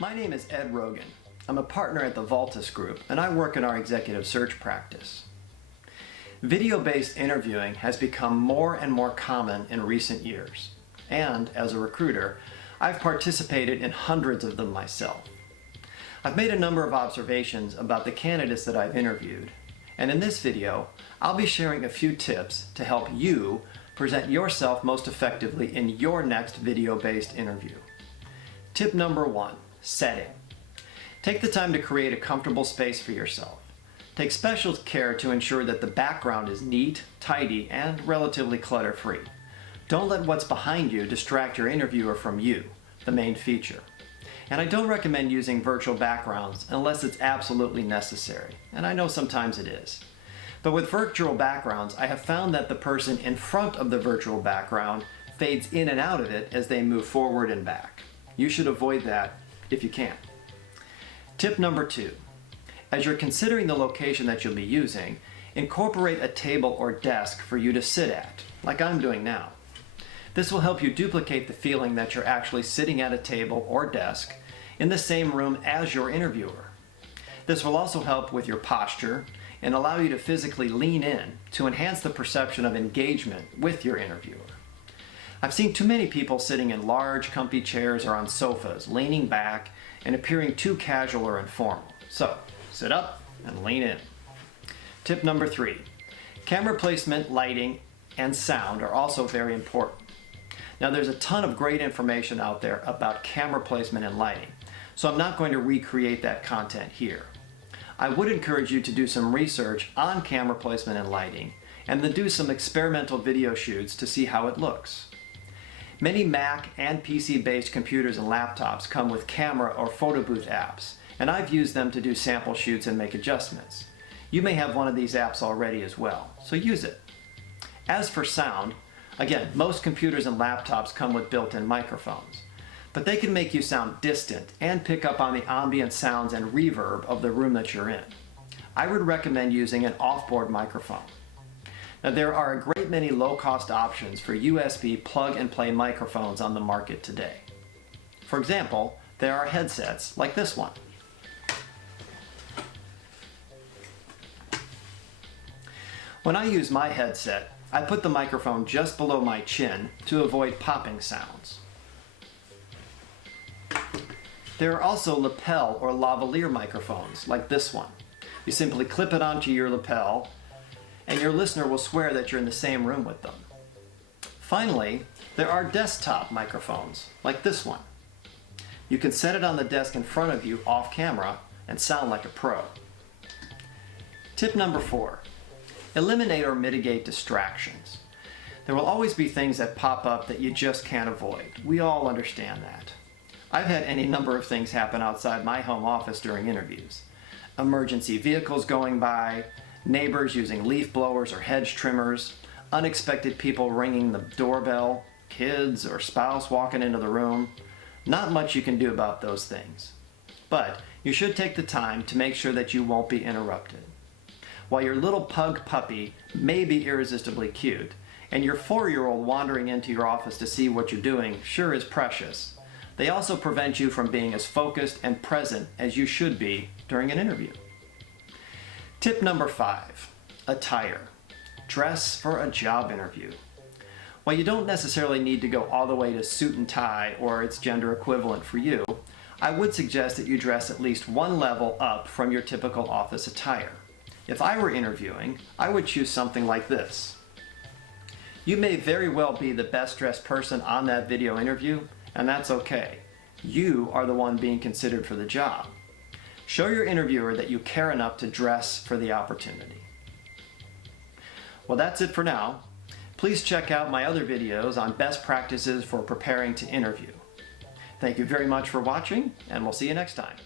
My name is Ed Rogan. I'm a partner at the Valtas group, and I work in our executive search practice. Video-based interviewing has become more and more common in recent years, and as a recruiter, I've participated in hundreds of them myself. I've made a number of observations about the candidates that I've interviewed, and in this video, I'll be sharing a few tips to help you present yourself most effectively in your next video-based interview. Tip number 1, setting. Take the time to create a comfortable space for yourself. Take special care to ensure that the background is neat, tidy, and relatively clutter-free. Don't let what's behind you distract your interviewer from you, the main feature. And I don't recommend using virtual backgrounds unless it's absolutely necessary, and I know sometimes it is. But with virtual backgrounds, I have found that the person in front of the virtual background fades in and out of it as they move forward and back. You should avoid that if you can. Tip number 2. As you're considering the location that you'll be using, incorporate a table or desk for you to sit at, like I'm doing now. This will help you duplicate the feeling that you're actually sitting at a table or desk in the same room as your interviewer. This will also help with your posture and allow you to physically lean in to enhance the perception of engagement with your interviewer. I've seen too many people sitting in large, comfy chairs or on sofas, leaning back and appearing too casual or informal. So, sit up and lean in. Tip number 3. Camera placement, lighting, and sound are also very important. Now, there's a ton of great information out there about camera placement and lighting, so I'm not going to recreate that content here. I would encourage you to do some research on camera placement and lighting, and then do some experimental video shoots to see how it looks. Many Mac and PC-based computers and laptops come with camera or photo booth apps, and I've used them to do sample shoots and make adjustments. You may have one of these apps already as well, so use it. As for sound, again, most computers and laptops come with built-in microphones, but they can make you sound distant and pick up on the ambient sounds and reverb of the room that you're in. I would recommend using an off-board microphone. Now, there are a great many low-cost options for USB plug-and-play microphones on the market today. For example, there are headsets like this one. When I use my headset, I put the microphone just below my chin to avoid popping sounds. There are also lapel or lavalier microphones like this one. You simply clip it onto your lapel and your listener will swear that you're in the same room with them. Finally, there are desktop microphones like this one. You can set it on the desk in front of you off camera and sound like a pro. Tip number 4. Eliminate or mitigate distractions. There will always be things that pop up that you just can't avoid. We all understand that. I've had any number of things happen outside my home office during interviews. Emergency vehicles going by, neighbors using leaf blowers or hedge trimmers, unexpected people ringing the doorbell, kids or spouse walking into the room. Not much you can do about those things. But you should take the time to make sure that you won't be interrupted. While your little pug puppy may be irresistibly cute, and your 4-year-old wandering into your office to see what you're doing sure is precious, they also prevent you from being as focused and present as you should be during an interview. Tip number 5, attire. Dress for a job interview. While you don't necessarily need to go all the way to suit and tie or its gender equivalent for you, I would suggest that you dress at least one level up from your typical office attire. If I were interviewing, I would choose something like this. You may very well be the best dressed person on that video interview, and that's okay. You are the one being considered for the job. Show your interviewer that you care enough to dress for the opportunity. Well, that's it for now. Please check out my other videos on best practices for preparing to interview. Thank you very much for watching, and we'll see you next time.